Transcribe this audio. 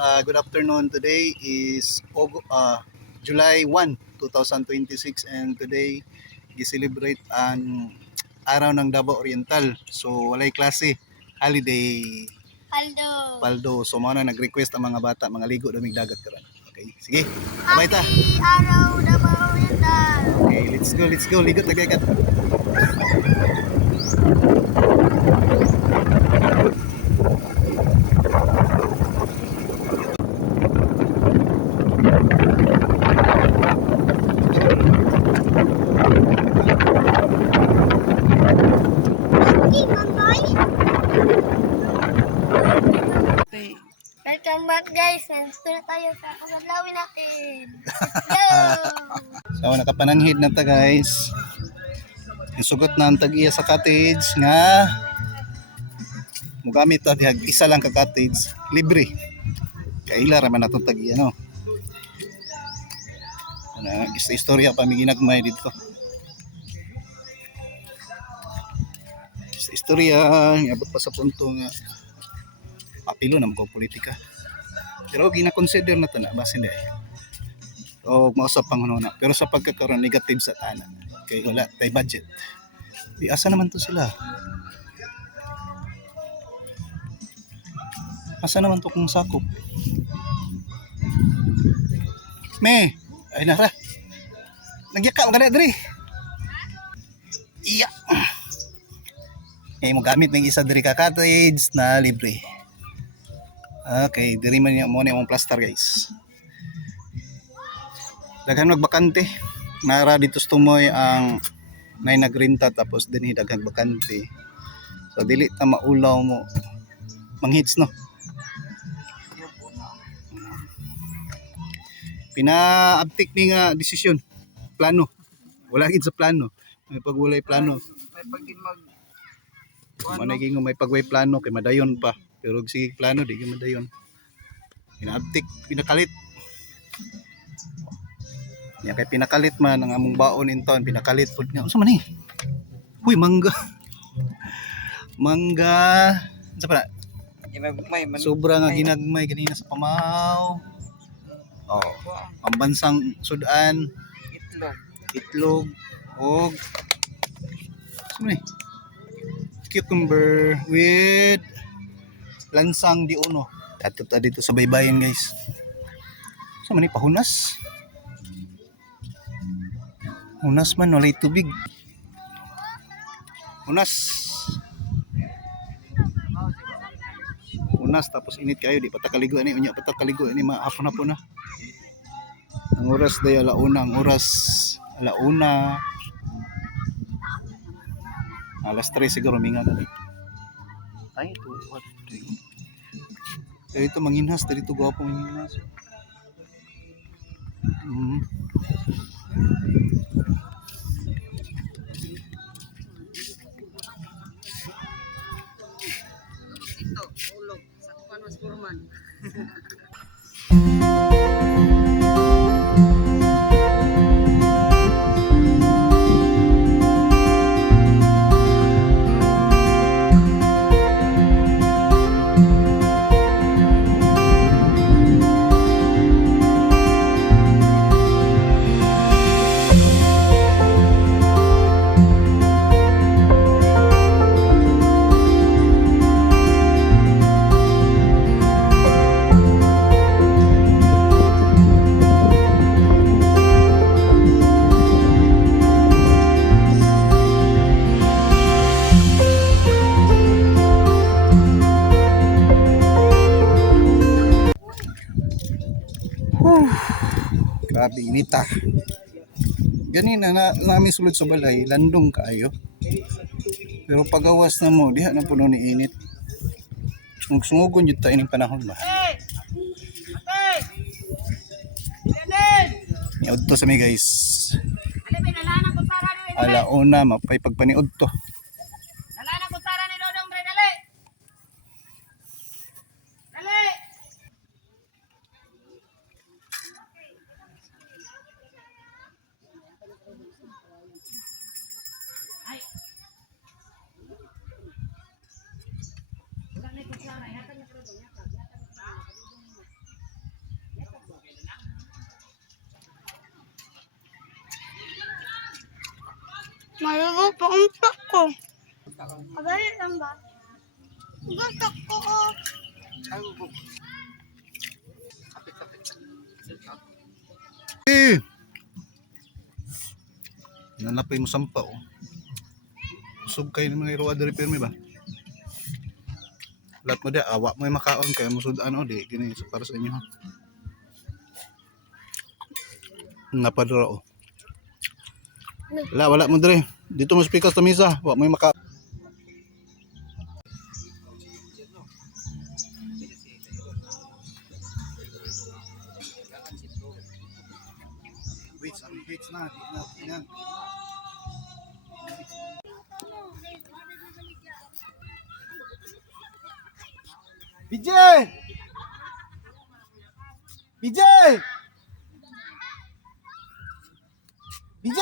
Good afternoon. Today is July 1, 2026 and today gi-celebrate ang araw ng Davao Oriental. So walay klase, holiday. Paldo. So mao na nag-request ang mga bata, mga ligo damig dagat karon. Okay, sige. Sabay ta. Happy araw Davao Oriental. Okay, let's go. Ligo ta dagat. Welcome back guys. Nandito na tayo sa kasadlawin natin. Let's go! So nakapananghid na ta guys. Isugot na ang tag-iya sa cottage nga mugamit ta diag isa lang ka cottage libre. Kaila ra man atong tag-iya no. Ana istorya pa mi ginagmay dito. Istorya abot pa sa punto nga apilo na mo politika. Pero gina-consider na ta na basin dai. O mausap pang na. Pero sa pagkakaroon negative sa tanan. Kay wala tay budget. Di asa naman to sila? Asa naman to kung sakop? Me, ay nara. Nagyaka mo gani diri. Iya. Eh mo gamit ng isa diri ka cottage na libre. Okay, diri man mo ni mong plaster guys. Daghan magbakante. Nara dito tumoy ang nay nagrenta tapos dinhi daghang bakante. So dili ta maulaw mo manghits no. Pina-abtik ni nga desisyon. Plano. Wala gid sa plano. May pagwalay plano. May pagin Managing may pagway plano kay madayon pa. Pero sige plano di kay madayon. Pina-abtik, pinakalit. Yan kay pinakalit man ang among baon inton, pinakalit pud nga. Unsa man ni? Uy, mangga. Mangga. Unsa pa? ginagmay man. Sobra nga ginagmay ganina sa pamaw. Oh, pambansang sudan, itlog, og unsa man ni? Cucumber with lansang di uno. Tatop ta dito sa baybayin guys. Unsa man ni pahunas? Hunas man, walay tubig. Hunas. Hunas tapos init kayo, di patakaligo ani unya patakaligo ani mahapon-hapon na. Ang oras day alauna, ang oras alauna. Alas 3 siguro minga na. Ay, ito what? Ito manginhas, dito gwapo manginhas. Ito, ulog sa Panos Burman. Grabe inita. Ganina na namin sulod sa balay, landong kaayo. Pero pagawas na mo, diha na puno ni init. Sungugon yun tayo ng panahon ba? Niod to sa mi guys. Alauna, mapay pagpaniod to. Maligo pa ang utak ko. Abay lang ba? Gusto ko. Eh! Nanapay mo sampa oh. Usog kayo ng mga iruwa dari pirmi ba? Lahat mo di, awa mo yung makaon kaya musud ano di, gini para sa inyo ha. Napadra oh. Wala mo dire. Dito mo speaker sa misa, awa mo yung makaon. Wait na, yan. BJ! BJ! BJ!